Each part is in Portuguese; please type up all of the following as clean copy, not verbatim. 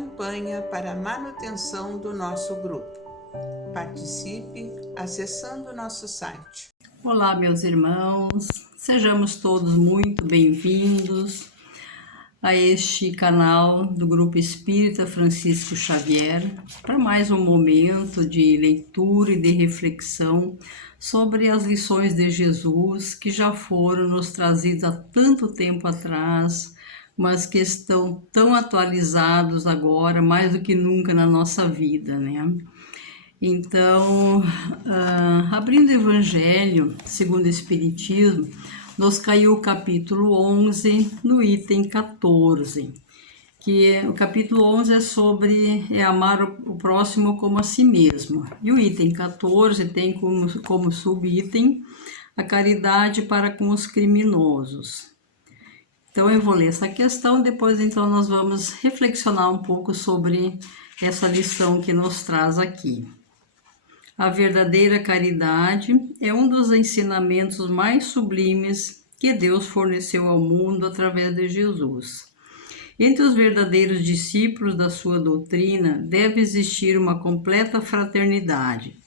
campanha para a manutenção do nosso grupo. Participe acessando nosso site. Olá, meus irmãos, sejamos todos muito bem-vindos a este canal do Grupo Espírita Francisco Xavier para mais um momento de leitura e de reflexão sobre as lições de Jesus que já foram nos trazidas há tanto tempo atrás, mas que estão tão atualizados agora, mais do que nunca na nossa vida, né? Então, abrindo o Evangelho segundo o Espiritismo, nos caiu o capítulo 11, no item 14, que o capítulo 11 é sobre amar o próximo como a si mesmo. E o item 14 tem como subitem a caridade para com os criminosos. Então eu vou ler essa questão, depois então nós vamos reflexionar um pouco sobre essa lição que nos traz aqui. A verdadeira caridade é um dos ensinamentos mais sublimes que Deus forneceu ao mundo através de Jesus. Entre os verdadeiros discípulos da sua doutrina deve existir uma completa fraternidade.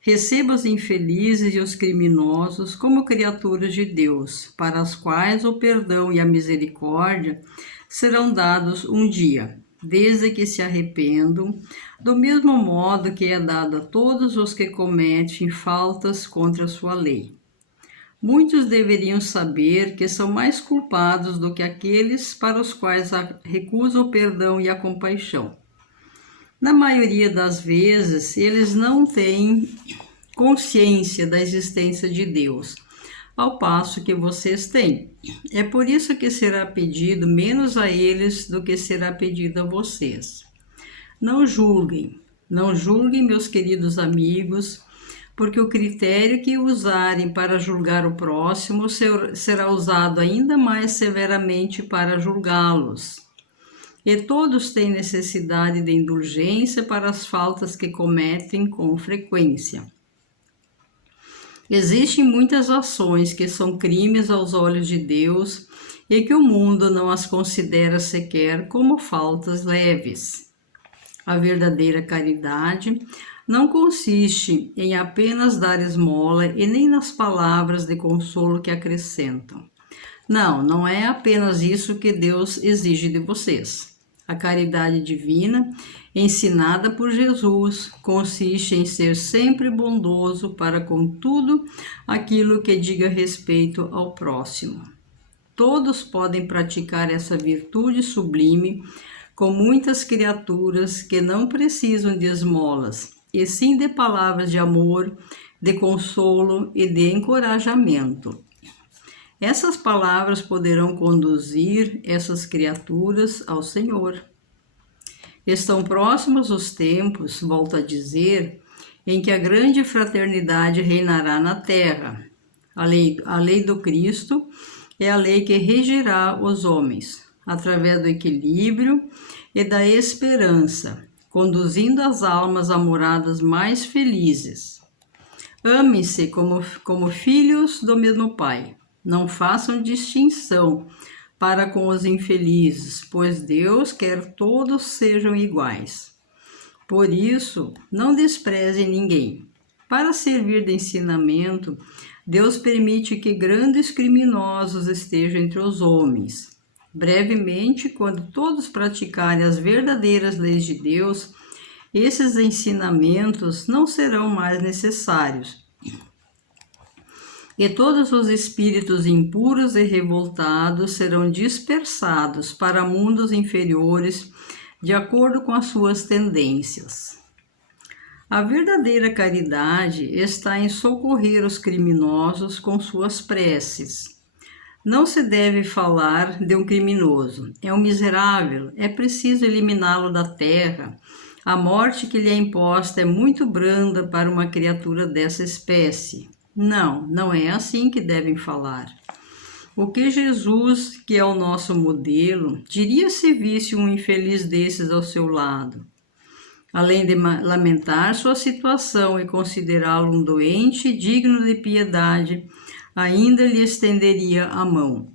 Receba os infelizes e os criminosos como criaturas de Deus, para as quais o perdão e a misericórdia serão dados um dia, desde que se arrependam, do mesmo modo que é dado a todos os que cometem faltas contra a sua lei. Muitos deveriam saber que são mais culpados do que aqueles para os quais recusa o perdão e a compaixão. Na maioria das vezes, eles não têm consciência da existência de Deus, ao passo que vocês têm. É por isso que será pedido menos a eles do que será pedido a vocês. Não julguem, meus queridos amigos, porque o critério que usarem para julgar o próximo será usado ainda mais severamente para julgá-los. E todos têm necessidade de indulgência para as faltas que cometem com frequência. Existem muitas ações que são crimes aos olhos de Deus e que o mundo não as considera sequer como faltas leves. A verdadeira caridade não consiste em apenas dar esmola e nem nas palavras de consolo que acrescentam. Não é apenas isso que Deus exige de vocês. A caridade divina, ensinada por Jesus, consiste em ser sempre bondoso para com tudo aquilo que diga respeito ao próximo. Todos podem praticar essa virtude sublime com muitas criaturas que não precisam de esmolas, e sim de palavras de amor, de consolo e de encorajamento. Essas palavras poderão conduzir essas criaturas ao Senhor. Estão próximos os tempos, volto a dizer, em que a grande fraternidade reinará na terra. A lei do Cristo é a lei que regirá os homens, através do equilíbrio e da esperança, conduzindo as almas a moradas mais felizes. Amem-se como filhos do mesmo Pai. Não façam distinção para com os infelizes, pois Deus quer todos sejam iguais. Por isso, não desprezem ninguém. Para servir de ensinamento, Deus permite que grandes criminosos estejam entre os homens. Brevemente, quando todos praticarem as verdadeiras leis de Deus, esses ensinamentos não serão mais necessários. E todos os espíritos impuros e revoltados serão dispersados para mundos inferiores de acordo com as suas tendências. A verdadeira caridade está em socorrer os criminosos com suas preces. Não se deve falar de um criminoso. É um miserável, é preciso eliminá-lo da terra. A morte que lhe é imposta é muito branda para uma criatura dessa espécie. Não é assim que devem falar. O que Jesus, que é o nosso modelo, diria se visse um infeliz desses ao seu lado? Além de lamentar sua situação e considerá-lo um doente digno de piedade, ainda lhe estenderia a mão.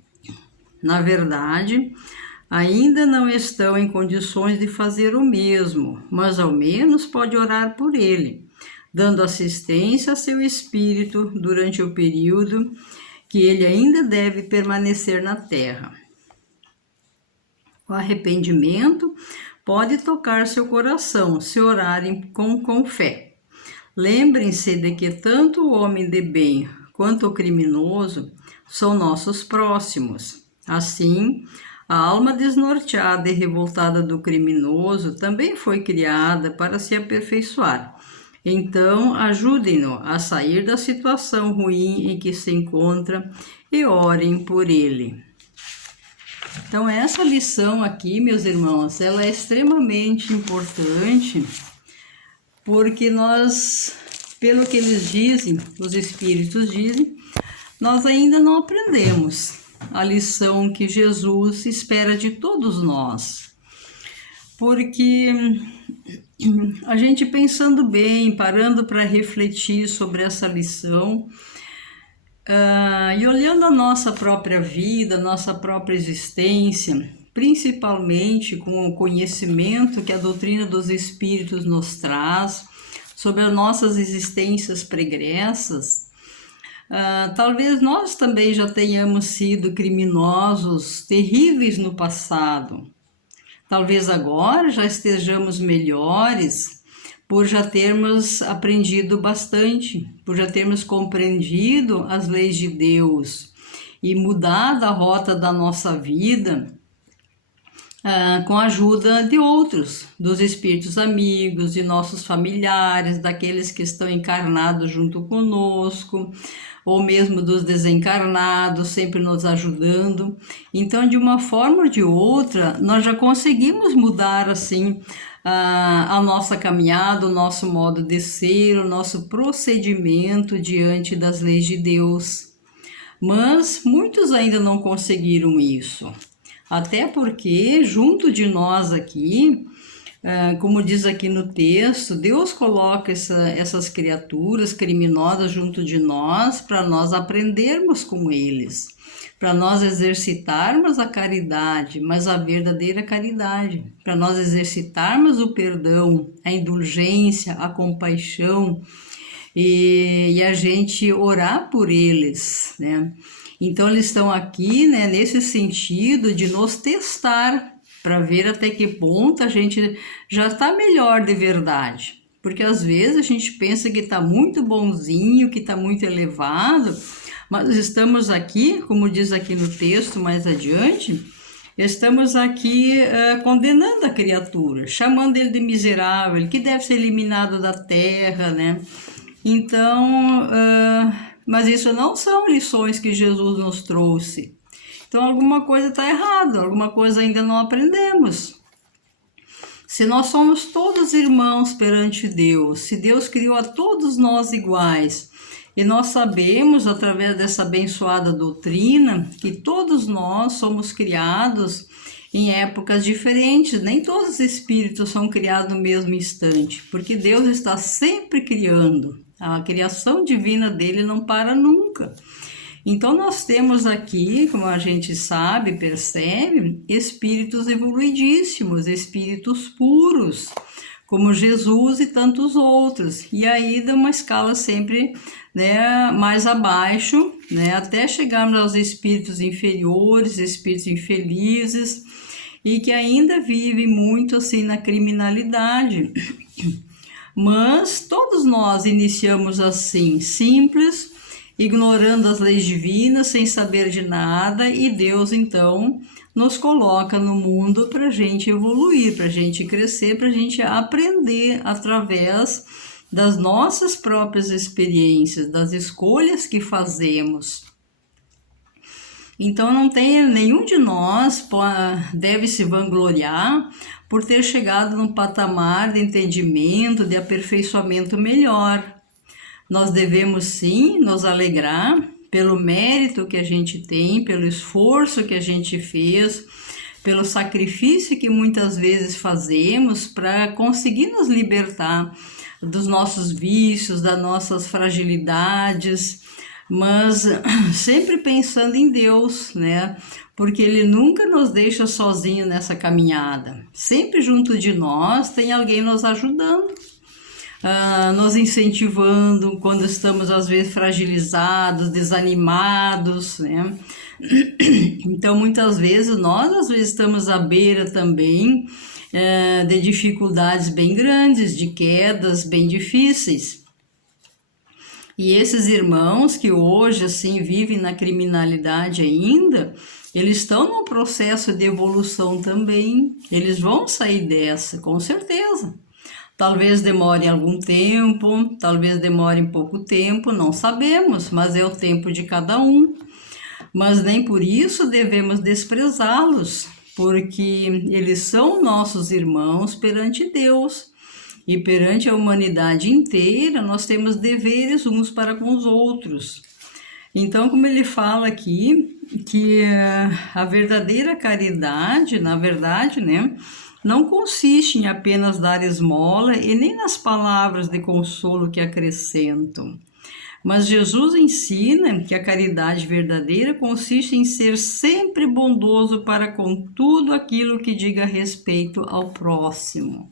Na verdade, ainda não estão em condições de fazer o mesmo, mas ao menos pode orar por ele, dando assistência a seu espírito durante o período que ele ainda deve permanecer na terra. O arrependimento pode tocar seu coração se orarem com fé. Lembrem-se de que tanto o homem de bem quanto o criminoso são nossos próximos. Assim, a alma desnorteada e revoltada do criminoso também foi criada para se aperfeiçoar. Então, ajudem-no a sair da situação ruim em que se encontra e orem por ele. Então, essa lição aqui, meus irmãos, ela é extremamente importante, porque nós, pelo que eles dizem, os espíritos dizem, nós ainda não aprendemos a lição que Jesus espera de todos nós. Porque a gente pensando bem, parando para refletir sobre essa lição, e olhando a nossa própria vida, nossa própria existência, principalmente com o conhecimento que a doutrina dos espíritos nos traz sobre as nossas existências pregressas, talvez nós também já tenhamos sido criminosos terríveis no passado. Talvez agora já estejamos melhores por já termos aprendido bastante, por já termos compreendido as leis de Deus e mudado a rota da nossa vida com a ajuda de outros, dos espíritos amigos, de nossos familiares, daqueles que estão encarnados junto conosco, ou mesmo dos desencarnados, sempre nos ajudando. Então, de uma forma ou de outra, nós já conseguimos mudar assim a nossa caminhada, o nosso modo de ser, o nosso procedimento diante das leis de Deus. Mas muitos ainda não conseguiram isso. Até porque, junto de nós aqui, como diz aqui no texto, Deus coloca essas criaturas criminosas junto de nós para nós aprendermos com eles, para nós exercitarmos a caridade, mas a verdadeira caridade, para nós exercitarmos o perdão, a indulgência, a compaixão e a gente orar por eles, né? Então, eles estão aqui, né, nesse sentido de nos testar, para ver até que ponto a gente já está melhor de verdade. Porque às vezes a gente pensa que está muito bonzinho, que está muito elevado, mas estamos aqui, como diz aqui no texto mais adiante, estamos aqui condenando a criatura, chamando ele de miserável, que deve ser eliminado da terra, né? Então, mas isso não são lições que Jesus nos trouxe. Então, alguma coisa está errada, alguma coisa ainda não aprendemos. Se nós somos todos irmãos perante Deus, se Deus criou a todos nós iguais, e nós sabemos, através dessa abençoada doutrina, que todos nós somos criados em épocas diferentes, nem todos os espíritos são criados no mesmo instante, porque Deus está sempre criando. A criação divina dele não para nunca. Então, nós temos aqui, como a gente sabe, percebe, espíritos evoluidíssimos, espíritos puros, como Jesus e tantos outros. E aí, dá uma escala sempre, né, mais abaixo, né, até chegarmos aos espíritos inferiores, espíritos infelizes, e que ainda vivem muito assim na criminalidade. Mas todos nós iniciamos assim, simples, ignorando as leis divinas, sem saber de nada, e Deus então nos coloca no mundo para a gente evoluir, para a gente crescer, para a gente aprender através das nossas próprias experiências, das escolhas que fazemos. Então, não tem nenhum de nós deve se vangloriar por ter chegado num patamar de entendimento, de aperfeiçoamento melhor. Nós devemos sim nos alegrar pelo mérito que a gente tem, pelo esforço que a gente fez, pelo sacrifício que muitas vezes fazemos para conseguir nos libertar dos nossos vícios, das nossas fragilidades, mas sempre pensando em Deus, né? Porque Ele nunca nos deixa sozinho nessa caminhada. Sempre junto de nós tem alguém nos ajudando, nos incentivando quando estamos às vezes fragilizados, desanimados, né? Então muitas vezes nós às vezes estamos à beira também de dificuldades bem grandes, de quedas bem difíceis. E esses irmãos que hoje assim vivem na criminalidade ainda, eles estão num processo de evolução também. Eles vão sair dessa, com certeza. Talvez demore algum tempo, talvez demore pouco tempo, não sabemos, mas é o tempo de cada um. Mas nem por isso devemos desprezá-los, porque eles são nossos irmãos perante Deus. E perante a humanidade inteira, nós temos deveres uns para com os outros. Então, como ele fala aqui, que a verdadeira caridade, na verdade, né, não consiste em apenas dar esmola e nem nas palavras de consolo que acrescentam. Mas Jesus ensina que a caridade verdadeira consiste em ser sempre bondoso para com tudo aquilo que diga respeito ao próximo.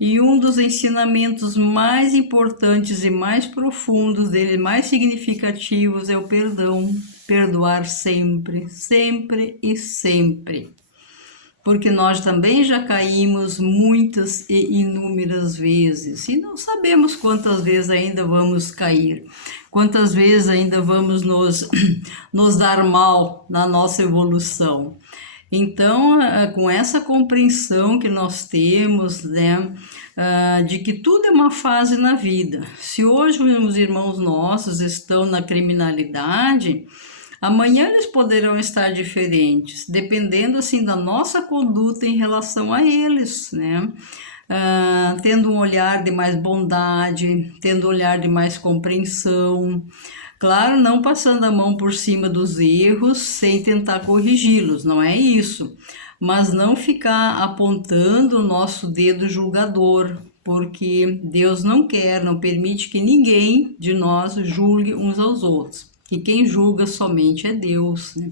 E um dos ensinamentos mais importantes e mais profundos dele, mais significativos, é o perdão. Perdoar sempre, sempre e sempre. Porque nós também já caímos muitas e inúmeras vezes. E não sabemos quantas vezes ainda vamos cair. Quantas vezes ainda vamos nos dar mal na nossa evolução. Então, com essa compreensão que nós temos, né, de que tudo é uma fase na vida. Se hoje os irmãos nossos estão na criminalidade, amanhã eles poderão estar diferentes, dependendo assim da nossa conduta em relação a eles, né? Tendo um olhar de mais bondade, tendo um olhar de mais compreensão. Claro, não passando a mão por cima dos erros sem tentar corrigi-los, não é isso. Mas não ficar apontando o nosso dedo julgador, porque Deus não quer, não permite que ninguém de nós julgue uns aos outros. E quem julga somente é Deus, né?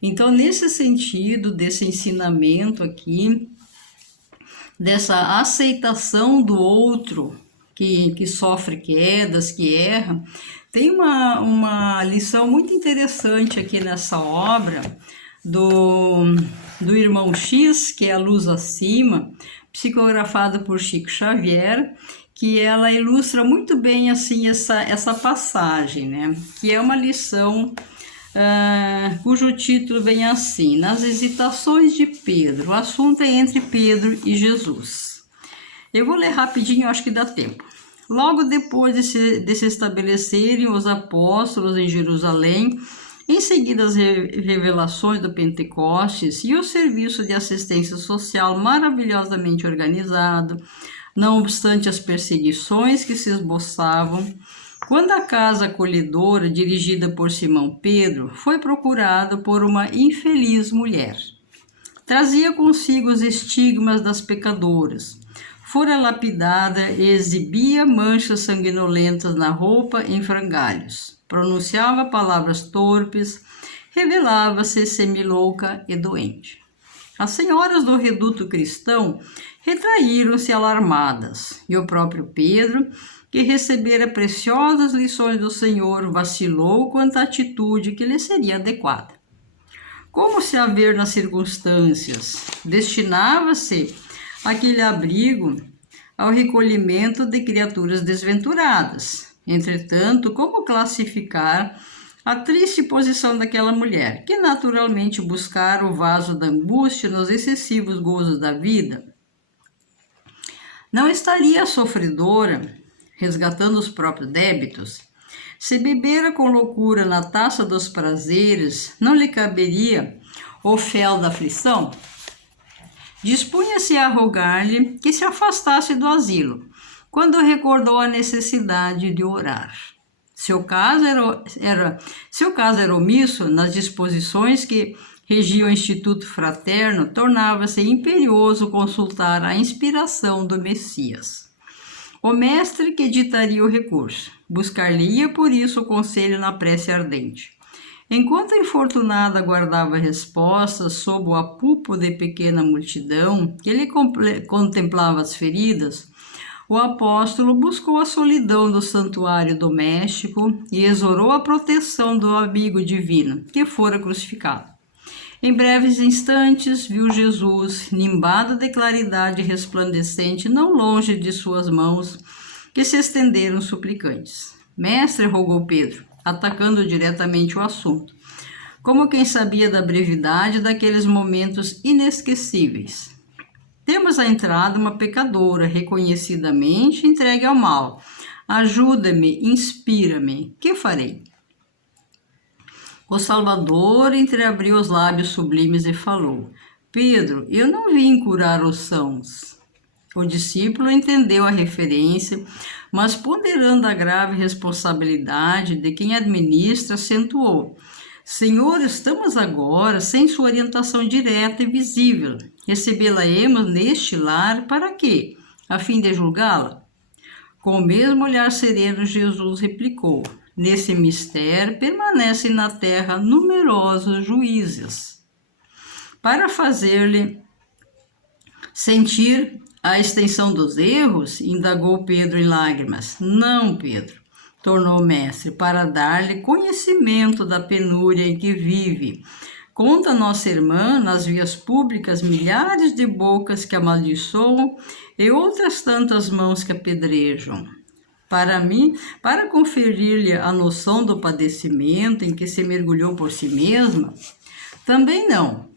Então, nesse sentido, desse ensinamento aqui, dessa aceitação do outro que sofre quedas, que erra, tem uma lição muito interessante aqui nessa obra do irmão X, que é A Luz Acima, psicografada por Chico Xavier, que ela ilustra muito bem assim essa passagem, né? Que é uma lição cujo título vem assim: Nas hesitações de Pedro, o assunto é entre Pedro e Jesus. Eu vou ler rapidinho, acho que dá tempo. Logo depois de se estabelecerem os apóstolos em Jerusalém, em seguida as revelações do Pentecostes e o serviço de assistência social maravilhosamente organizado, não obstante as perseguições que se esboçavam, quando a casa acolhedora, dirigida por Simão Pedro, foi procurada por uma infeliz mulher. Trazia consigo os estigmas das pecadoras. Fora lapidada e exibia manchas sanguinolentas na roupa em frangalhos. Pronunciava palavras torpes, revelava-se semilouca e doente. As senhoras do reduto cristão retraíram-se alarmadas, e o próprio Pedro, que recebera preciosas lições do Senhor, vacilou quanto à atitude que lhe seria adequada. Como se haver nas circunstâncias, destinava-se aquele abrigo ao recolhimento de criaturas desventuradas. Entretanto, como classificar a triste posição daquela mulher, que naturalmente buscara o vaso da angústia nos excessivos gozos da vida? Não estaria a sofredora, resgatando os próprios débitos? Se bebera com loucura na taça dos prazeres, não lhe caberia o fel da aflição? Dispunha-se a rogar-lhe que se afastasse do asilo, quando recordou a necessidade de orar. Seu caso era omisso nas disposições que regiam o Instituto Fraterno, tornava-se imperioso consultar a inspiração do Messias. O mestre que editaria o recurso, buscar-lhe-ia por isso o conselho na prece ardente. Enquanto a infortunada aguardava respostas sob o apupo de pequena multidão que lhe contemplava as feridas, o apóstolo buscou a solidão do santuário doméstico e exorou a proteção do amigo divino, que fora crucificado. Em breves instantes, viu Jesus, nimbado de claridade resplandecente, não longe de suas mãos, que se estenderam suplicantes. Mestre, rogou Pedro, atacando diretamente o assunto, como quem sabia da brevidade daqueles momentos inesquecíveis. Temos à entrada uma pecadora, reconhecidamente entregue ao mal. Ajuda-me, inspira-me. Que farei? O Salvador entreabriu os lábios sublimes e falou: Pedro, eu não vim curar os sãos. O discípulo entendeu a referência, mas ponderando a grave responsabilidade de quem administra, acentuou: Senhor, estamos agora sem sua orientação direta e visível. Recebê-la-emos neste lar para quê? A fim de julgá-la? Com o mesmo olhar sereno, Jesus replicou: Nesse mistério permanecem na terra numerosos juízes. Para fazer-lhe sentir a extensão dos erros, indagou Pedro em lágrimas. Não, Pedro, tornou o mestre, para dar-lhe conhecimento da penúria em que vive. Conta nossa irmã nas vias públicas milhares de bocas que amaldiçoam e outras tantas mãos que apedrejam. Para conferir-lhe a noção do padecimento em que se mergulhou por si mesma, também não.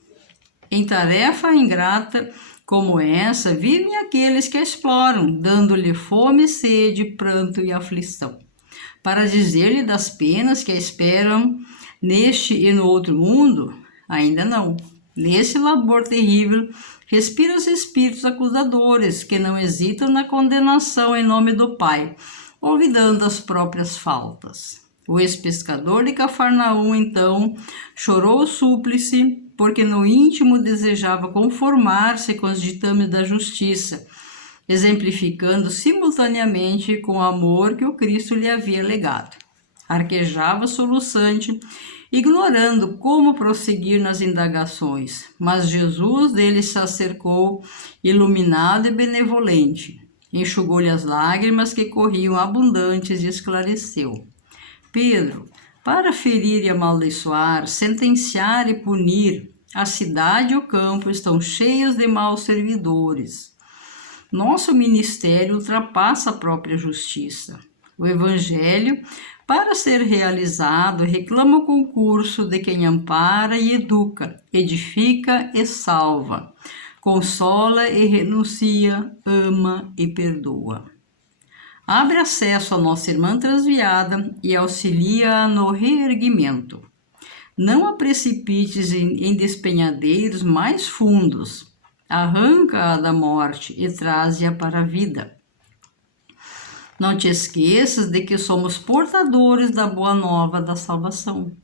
Em tarefa ingrata como essa, vivem aqueles que a exploram, dando-lhe fome, sede, pranto e aflição. Para dizer-lhe das penas que a esperam neste e no outro mundo, ainda não. Nesse labor terrível, respira os espíritos acusadores, que não hesitam na condenação em nome do Pai, olvidando as próprias faltas. O ex-pescador de Cafarnaum, então, chorou o súplice, porque no íntimo desejava conformar-se com os ditames da justiça, exemplificando simultaneamente com o amor que o Cristo lhe havia legado. Arquejava soluçante, ignorando como prosseguir nas indagações, mas Jesus dele se acercou, iluminado e benevolente. Enxugou-lhe as lágrimas que corriam abundantes e esclareceu: Pedro, para ferir e amaldiçoar, sentenciar e punir, a cidade e o campo estão cheios de maus servidores. Nosso ministério ultrapassa a própria justiça. O Evangelho, para ser realizado, reclama o concurso de quem ampara e educa, edifica e salva, consola e renuncia, ama e perdoa. Abre acesso à nossa irmã transviada e auxilia-a no reerguimento. Não a precipites em despenhadeiros mais fundos. Arranca-a da morte e traze-a para a vida. Não te esqueças de que somos portadores da boa nova da salvação.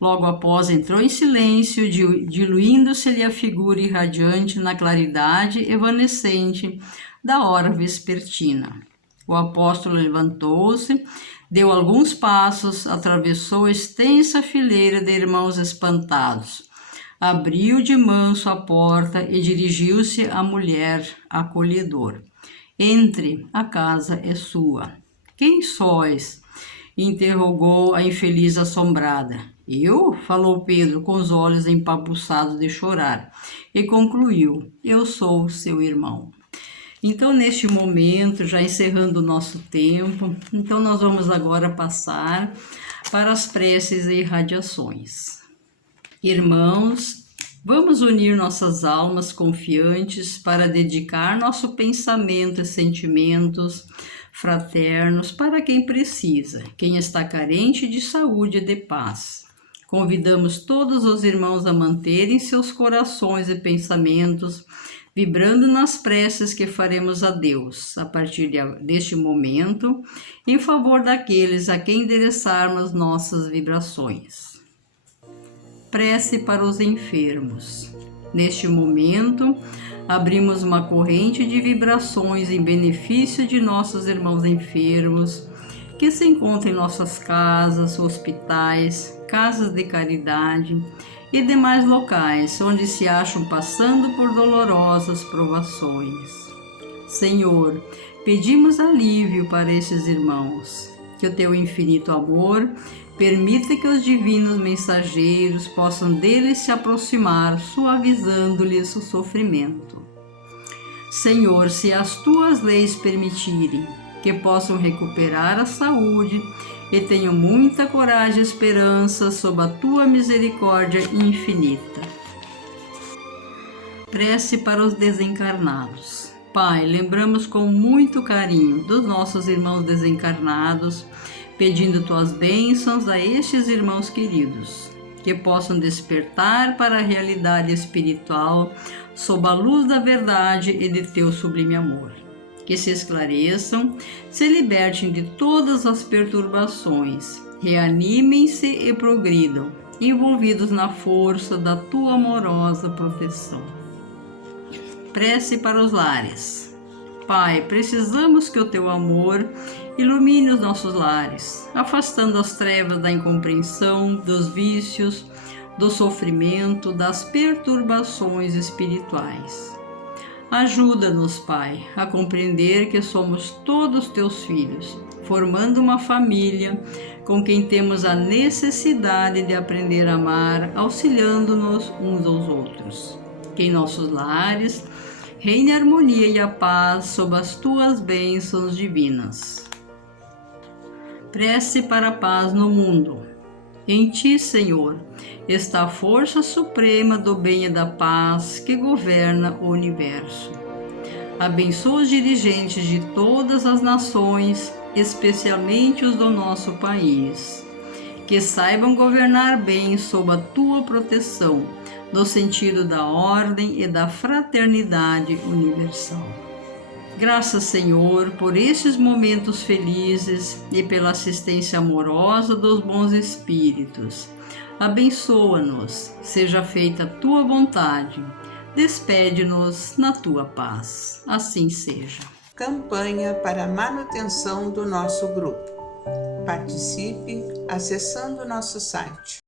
Logo após entrou em silêncio, diluindo-se-lhe a figura irradiante na claridade evanescente da hora vespertina. O apóstolo levantou-se, deu alguns passos, atravessou a extensa fileira de irmãos espantados, abriu de manso a porta e dirigiu-se à mulher acolhedor. Entre, a casa é sua. Quem sois? Interrogou a infeliz assombrada. Eu? Falou Pedro, com os olhos empapuçados de chorar, e concluiu: eu sou seu irmão. Então, neste momento, já encerrando o nosso tempo, então nós vamos agora passar para as preces e irradiações. Irmãos, vamos unir nossas almas confiantes para dedicar nosso pensamento e sentimentos fraternos para quem precisa, quem está carente de saúde e de paz. Convidamos todos os irmãos a manterem seus corações e pensamentos vibrando nas preces que faremos a Deus, a partir deste momento, em favor daqueles a quem endereçarmos nossas vibrações. Prece para os enfermos. Neste momento, abrimos uma corrente de vibrações em benefício de nossos irmãos enfermos, que se encontram em nossas casas, hospitais, casas de caridade e demais locais onde se acham passando por dolorosas provações. Senhor, pedimos alívio para esses irmãos, que o teu infinito amor permita que os divinos mensageiros possam deles se aproximar, suavizando-lhes o sofrimento. Senhor, se as tuas leis permitirem, que possam recuperar a saúde e tenham muita coragem e esperança sob a tua misericórdia infinita. Prece para os desencarnados. Pai, lembramos com muito carinho dos nossos irmãos desencarnados, pedindo tuas bênçãos a estes irmãos queridos, que possam despertar para a realidade espiritual sob a luz da verdade e de teu sublime amor. Que se esclareçam, se libertem de todas as perturbações, reanimem-se e progridam, envolvidos na força da tua amorosa proteção. Prece para os lares. Pai, precisamos que o teu amor ilumine os nossos lares, afastando as trevas da incompreensão, dos vícios, do sofrimento, das perturbações espirituais. Ajuda-nos, Pai, a compreender que somos todos teus filhos, formando uma família com quem temos a necessidade de aprender a amar, auxiliando-nos uns aos outros. Que em nossos lares reine a harmonia e a paz sob as tuas bênçãos divinas. Prece para a paz no mundo. Em ti, Senhor, está a força suprema do bem e da paz que governa o universo. Abençoa os dirigentes de todas as nações, especialmente os do nosso país, que saibam governar bem sob a tua proteção, no sentido da ordem e da fraternidade universal. Graças, Senhor, por estes momentos felizes e pela assistência amorosa dos bons espíritos. Abençoa-nos, seja feita a tua vontade. Despede-nos na tua paz. Assim seja. Campanha para a manutenção do nosso grupo. Participe acessando nosso site